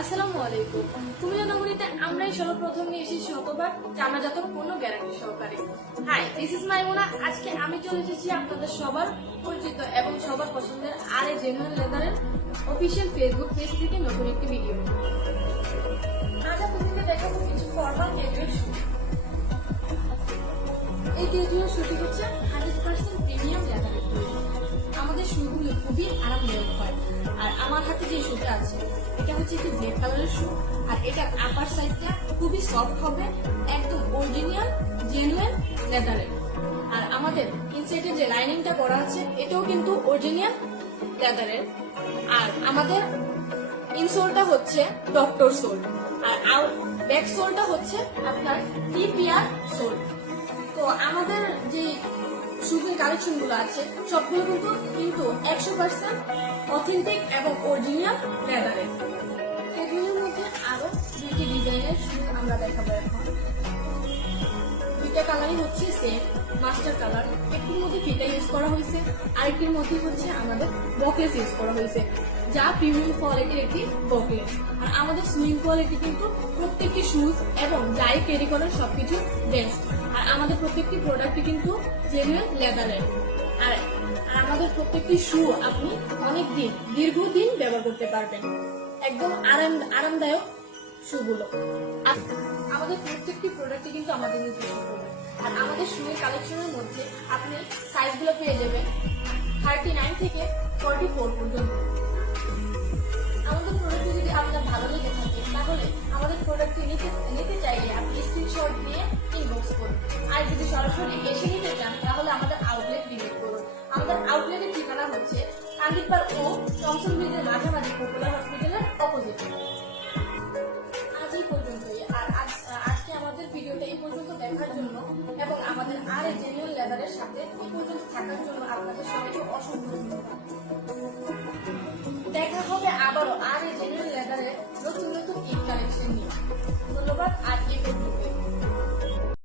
আসসালামু আলাইকুম। কুমিল্লা নগরীতে আমরাই সর্বপ্রথম নিয়ে এসেছি শতভাগ জানাজাত পণ্য গ্যারান্টি সহকারে। Hi this is Maimuna. আজকে আমি চলে এসেছি আপনাদের সবার পরিচিত এবং সবার পছন্দের আর এ জেনুয়াল লেদারের অফিসিয়াল ফেসবুক পেজ থেকে নতুন একটি ভিডিও আজ আপনাদেরকে দেখাবো কিছু ফর্মাল ক্যাজুয়াল শু এই ক্যাজুয়াল শুটি হচ্ছে হান্ড্রেড পার্সেন্ট প্রিমিয়াম লেদারের আমাদের শুগুলো খুবই আরামদায়ক হয়। আর আমার হাতে যে শুটা আছে, এটা হচ্ছে একটি ব্ল্যাক কালারের শু আর এটা আপার সাইডটা খুবই সফট হবে, একদম অরিজিনাল জেনুইন লেদারের আর আমাদের ইনসাইডে যে লাইনিংটা করা আছে, এটাও কিন্তু অরিজিনাল লেদারের আর আমাদের ইনসোলটা হচ্ছে ডক্টর সোল আর ব্যাক সোলটা হচ্ছে আপনার টিপিআর সোল তো আমাদের যে শুজের কালেকশনগুলো আছে, সবগুলো কিন্তু কিন্তু একশো পার্সেন্ট অথেন্টিক এবং অরিজিনাল লেদারের এগুলোর মধ্যে আরও দুইটি ডিজাইনের আমরা দেখাবো এখন। দুইটা কালারই হচ্ছে সেম মাস্টার কালার একটির মধ্যে ফিতা ইউজ করা হয়েছে, আরেকটির মধ্যে হচ্ছে আমাদের বকলেস ইউজ করা হয়েছে, যা প্রিমিয়াম কোয়ালিটির একটি বকলেস আর আমাদের সুইং কোয়ালিটি কিন্তু প্রত্যেকটি শুজ এবং যাই ক্যারি করেন সবকিছু বেস্ট আর আমাদের প্রত্যেকটি প্রোডাক্টই কিন্তু জেনুইন লেদারের আর আর আমাদের প্রত্যেকটি শু আপনি অনেক দিন দীর্ঘদিন ব্যবহার করতে পারবেন। একদম আরাম, আরামদায়ক শুগুলো আমাদের প্রত্যেকটি প্রোডাক্টই কিন্তু আমাদের নিজস্ব product। আর আমাদের শুয়ের কালেকশনের মধ্যে আপনি সাইজগুলো পেয়ে যাবেন থার্টি নাইন থেকে ফর্টি ফোর পর্যন্ত। আমাদের প্রোডাক্ট যদি আপনার ভালো লেগে থাকে, তাহলে আমাদের প্রোডাক্টটি নিতে নিতে চাইলে আপনি স্ক্রিনশট দিয়ে ইনবক্স করুন। আর যদি সরাসরি এসে নিতে চান, তাহলে আমাদের আউটলেট ভিজিট করুন। আমাদের আউটলেটের ঠিকানা হচ্ছে কান্দিপার ও টমসন ব্রিজের মাঝামাঝি ভিডিওটা এই পর্যন্ত দেখার জন্য এবং আমাদের আর জেনুয়াল লেদারের সাথে এই পর্যন্ত থাকার জন্য আপনাদের সবাইকে অসংখ্য ধন্যবাদ।